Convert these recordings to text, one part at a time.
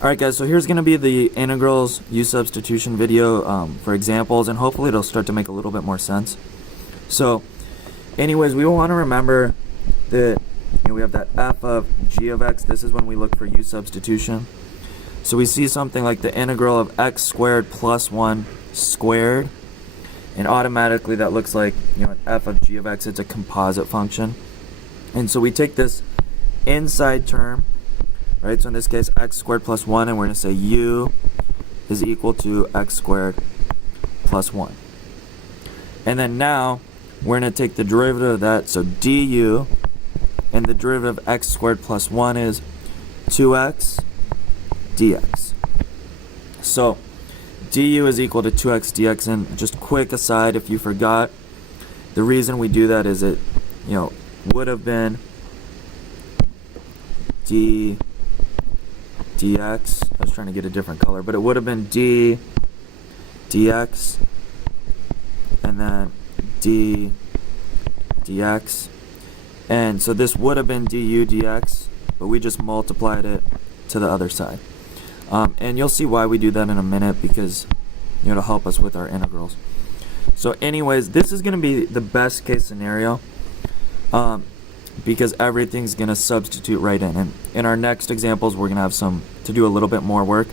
Alright guys, so here's going to be the integrals u substitution video for examples, and hopefully it'll start to make a little bit more sense. So anyways, we want to remember that we have that f of g of x. This is when we look for u substitution. So we see something like the integral of x squared plus 1 squared, and automatically that looks like an f of g of x. It's a composite function, and so we take this inside term, right? So in this case, x squared plus 1, and we're going to say u is equal to x squared plus 1. And then now we're going to take the derivative of that, so du, and the derivative of x squared plus 1 is 2x dx. So du is equal to 2x dx, and just quick aside if you forgot, the reason we do that is it would have been d dx. I was trying to get a different color, but it would have been d dx and then d dx, and so this would have been du dx, but we just multiplied it to the other side, and you'll see why we do that in a minute, because to help us with our integrals. So anyways, this is going to be the best case scenario, because everything's going to substitute right in. And in our next examples, we're going to have to do a little bit more work.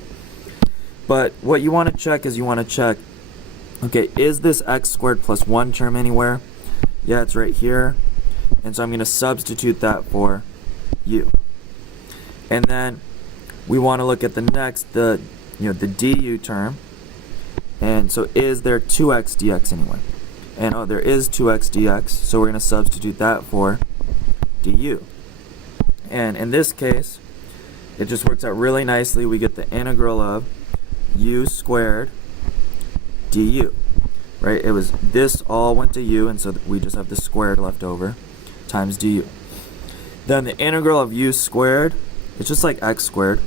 But what you want to check is okay, is this x squared plus 1 term anywhere? Yeah, it's right here. And so I'm going to substitute that for u. And then we want to look at the next, the du term. And so is there 2x dx anywhere? And oh, there is 2x dx, so we're going to substitute that for du. And in this case, it just works out really nicely. We get the integral of u squared du, right? It was this all went to u, and so we just have the squared left over times du. Then the integral of u squared, it's just like x squared,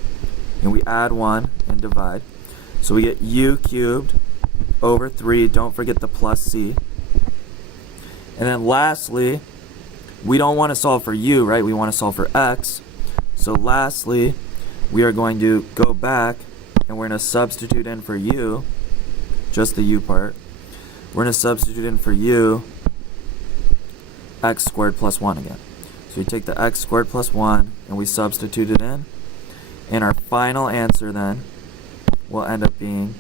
and we add 1 and divide. So we get u cubed over 3. Don't forget the plus c. And then lastly, we don't want to solve for u, right? We want to solve for x. So lastly, we are going to go back and we're going to substitute in for u, just the u part. We're going to substitute in for u x squared plus 1 again. So we take the x squared plus 1 and we substitute it in. And our final answer then will end up being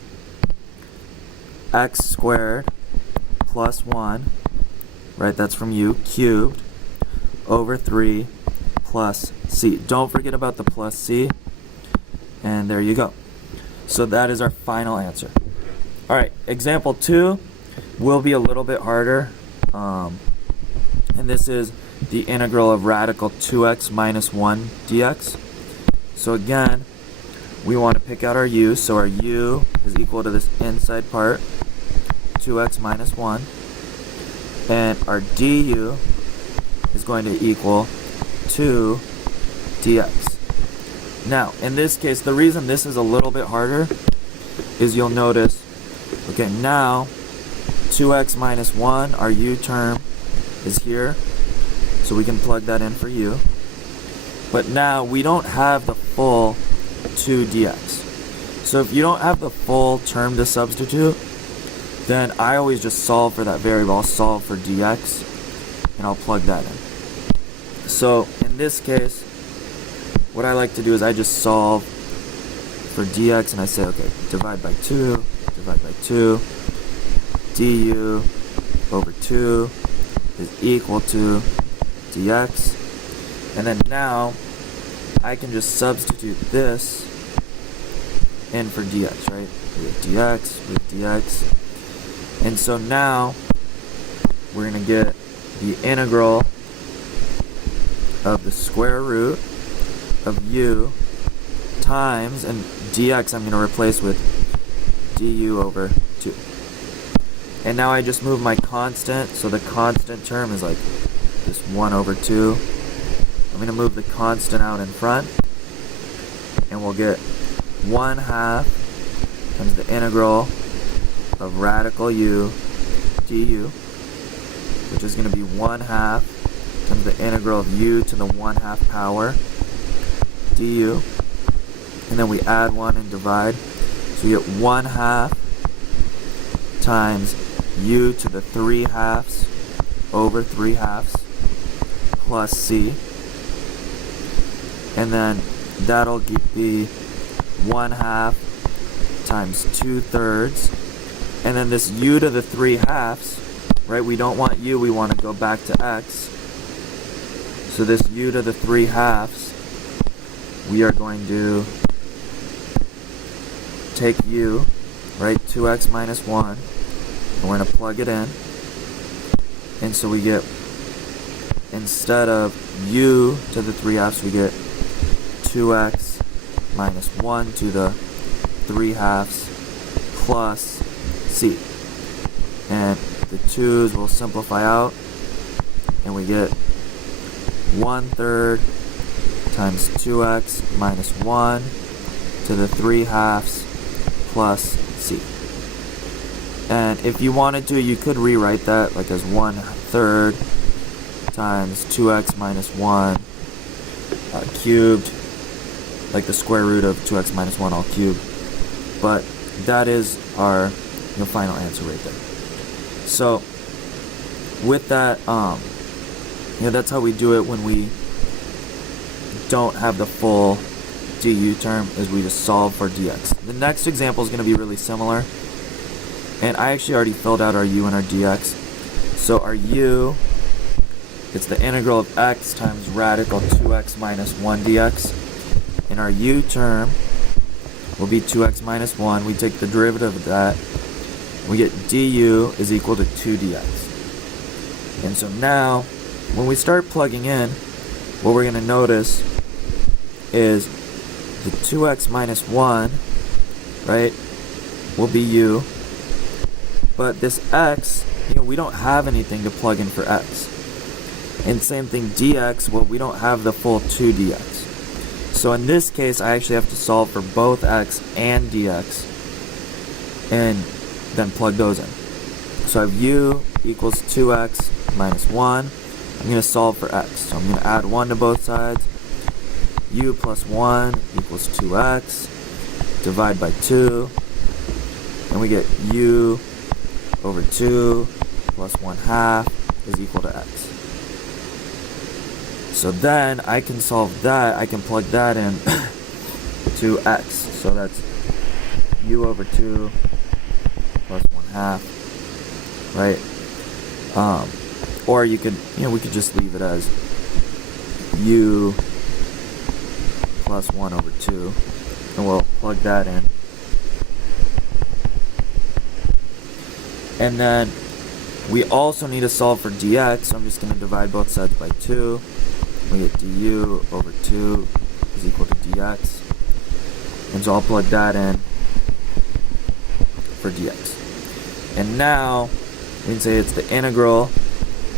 x squared plus 1, right? That's from u, cubed over 3 plus c. Don't forget about the plus c. And there you go. So that is our final answer. Alright, example 2 will be a little bit harder. And this is the integral of radical 2x minus 1 dx. So again, we want to pick out our u. So our u is equal to this inside part, 2x minus 1. And our du is going to equal 2 dx. Now, in this case, the reason this is a little bit harder is you'll notice, okay, now 2x minus 1, our u term is here, so we can plug that in for u. But now we don't have the full 2 dx. So if you don't have the full term to substitute, then I always just solve for that variable. I'll solve for dx, and I'll plug that in. So in this case, what I like to do is I just solve for dx, and I say, okay, divide by 2, du over 2 is equal to dx. And then now I can just substitute this in for dx, right? We have dx. And so now we're going to get the integral of the square root of u times, and dx I'm going to replace with du over 2. And now I just move my constant, so the constant term is like this 1 over 2. I'm going to move the constant out in front, and we'll get 1/2 times the integral of radical u du, which is going to be 1/2 times the integral of u to the 1/2 power du and then we add 1 and divide. So we get 1/2 times u to the 3/2 over 3/2 plus c. And then that'll be 1/2 times 2/3. And then this u to the 3/2, right? We don't want u, we want to go back to x. So this u to the 3/2, we are going to take u, right? 2x minus 1, and we're going to plug it in. And so we get, instead of u to the 3/2, we get 2x minus 1 to the 3/2 plus c. And the 2's will simplify out, and we get 1/3 times 2x minus 1 to the 3/2 plus c. And if you wanted to, you could rewrite that like as 1/3 times 2x minus 1 cubed, like the square root of 2x minus 1 all cubed. But that is our final answer right there. So with that, that's how we do it when we don't have the full du term, is we just solve for dx. The next example is going to be really similar, and I actually already filled out our u and our dx. So our u, it's the integral of x times radical 2x minus 1 dx, and our u term will be 2x minus 1. We take the derivative of that, we get du is equal to 2 dx. And so now, when we start plugging in, what we're going to notice is the 2x minus 1, right, will be u. But this x, we don't have anything to plug in for x. And same thing dx, well, we don't have the full 2 dx. So in this case, I actually have to solve for both x and dx, and then plug those in. So I have u equals 2x minus 1. I'm going to solve for x. So I'm going to add 1 to both sides. U plus 1 equals 2x. Divide by 2. And we get u over 2 plus 1/2 is equal to x. So then I can solve that. I can plug that in to x. So that's u over 2 plus 1/2, right? Or you could, we could just leave it as u plus 1 over 2, and we'll plug that in. And then we also need to solve for dx, so I'm just going to divide both sides by 2. We get du over 2 is equal to dx. And so I'll plug that in for dx. And now we can say it's the integral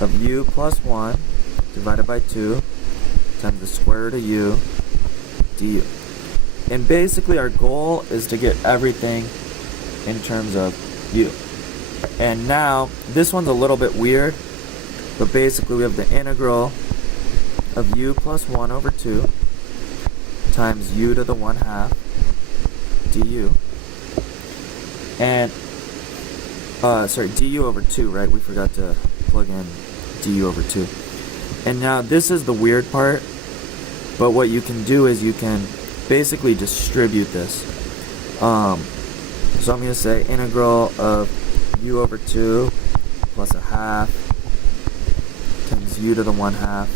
of u plus 1 divided by 2 times the square root of u du. And basically our goal is to get everything in terms of u. And now this one's a little bit weird, but basically we have the integral of u plus 1 over 2 times u to the 1/2 du. And du over 2, right? We forgot to plug in du over 2. And now this is the weird part, but what you can do is you can basically distribute this. So I'm going to say integral of u over 2 plus 1/2 times u to the 1/2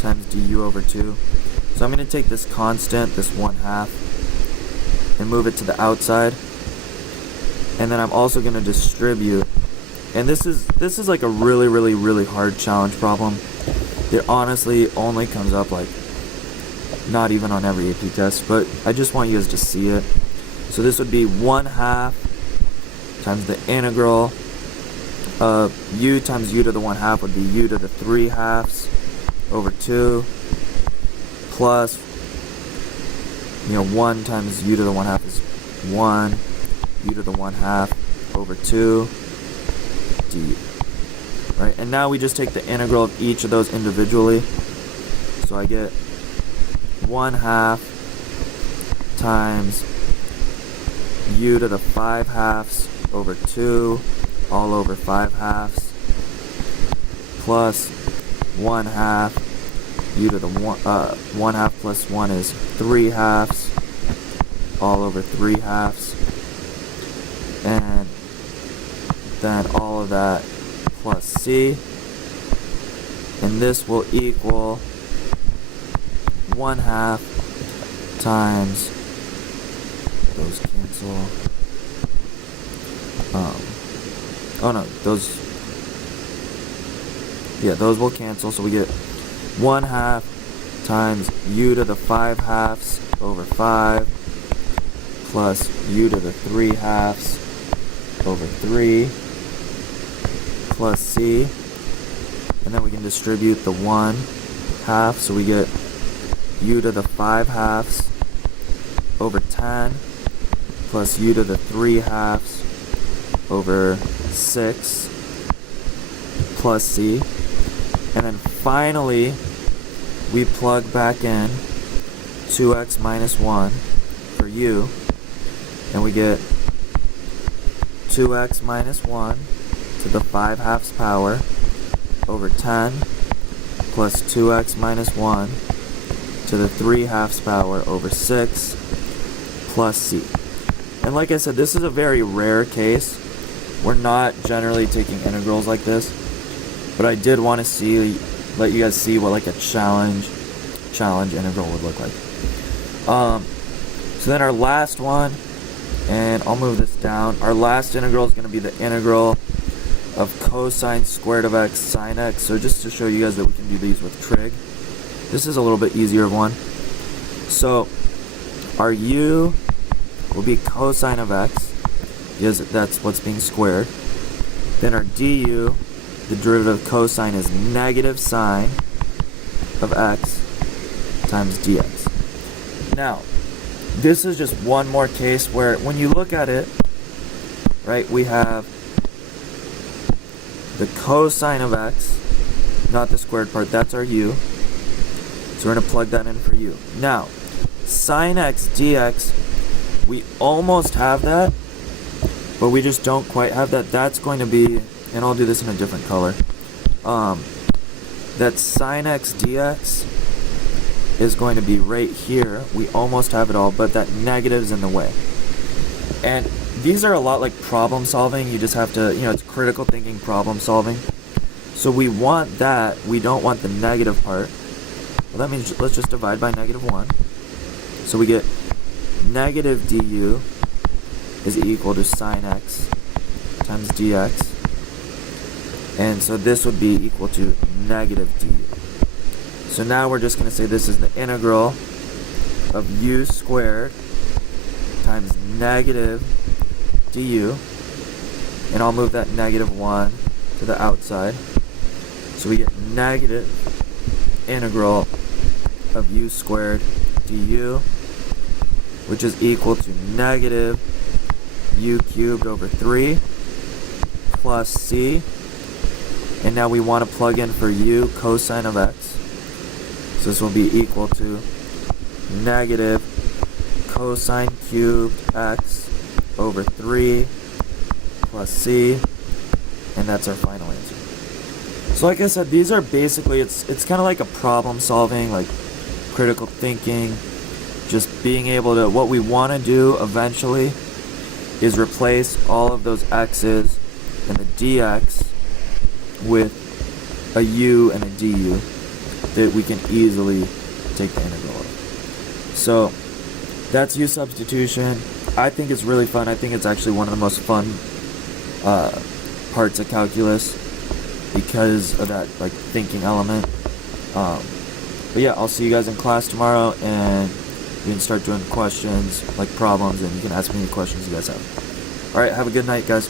times du over 2. So I'm going to take this constant, this 1/2, and move it to the outside. And then I'm also going to distribute. And this is like a really, really, really hard challenge problem. It honestly only comes up like not even on every AP test, but I just want you guys to see it. So this would be 1/2 times the integral of u times u to the 1/2 would be u to the 3/2 over 2 plus 1 times u to the 1/2 is 1 u to the 1/2 over 2 du. Right, and now we just take the integral of each of those individually. So I get 1/2 times u to the 5/2 over 2 all over 5/2 plus 1/2 u to the 1/2 plus 1 is 3/2 all over 3/2, and then all of that plus c, and this will equal 1/2 times, those cancel, oh no, those will cancel, so we get 1/2 times u to the 5/2 over 5 plus u to the 3/2 over 3 plus c, and then we can distribute the 1/2, so we get u to the 5/2 over 10 plus u to the 3/2 over 6 plus c, and then finally we plug back in 2x minus 1 for u, and we get 2x minus 1 to the 5/2 power over 10 plus 2x minus 1 to the 3/2 power over 6 plus c. And like I said, this is a very rare case. We're not generally taking integrals like this, but I did want to let you guys see what like a challenge integral would look like. So then our last one, and I'll move this down, our last integral is going to be the integral of cosine squared of x sine x. So just to show you guys that we can do these with trig, this is a little bit easier of one. So our u will be cosine of x, because that's what's being squared. Then our du, the derivative of cosine, is negative sine of x times dx. Now, this is just one more case where when you look at it, right, we have the cosine of x, not the squared part, that's our u. So we're going to plug that in for u. Now, sine x dx, we almost have that, but we just don't quite have that. That's going to be, and I'll do this in a different color, that sine x dx is going to be right here. We almost have it all, but that negative's in the way. And these are a lot like problem solving. You just have to, it's critical thinking problem solving. So we want that. We don't want the negative part. Well, that means let's just divide by -1. So we get negative du is equal to sine x times dx. And so this would be equal to negative du. So now we're just going to say this is the integral of u squared times negative du. And I'll move that -1 to the outside. So we get negative integral of u squared du, which is equal to negative u cubed over 3 plus c. And now we want to plug in for u cosine of x. So this will be equal to negative cosine cubed x over 3 plus c. And that's our final answer. So like I said, these are basically, it's kind of like a problem solving, like critical thinking, just being able to, what we want to do eventually is replace all of those x's and the dx with a u and a du that we can easily take the integral of. So that's u substitution. I think it's really fun. I think it's actually one of the most fun parts of calculus because of that like thinking element. But yeah, I'll see you guys in class tomorrow, and we can start doing questions like problems, and you can ask me any questions you guys have. Alright, have a good night, guys.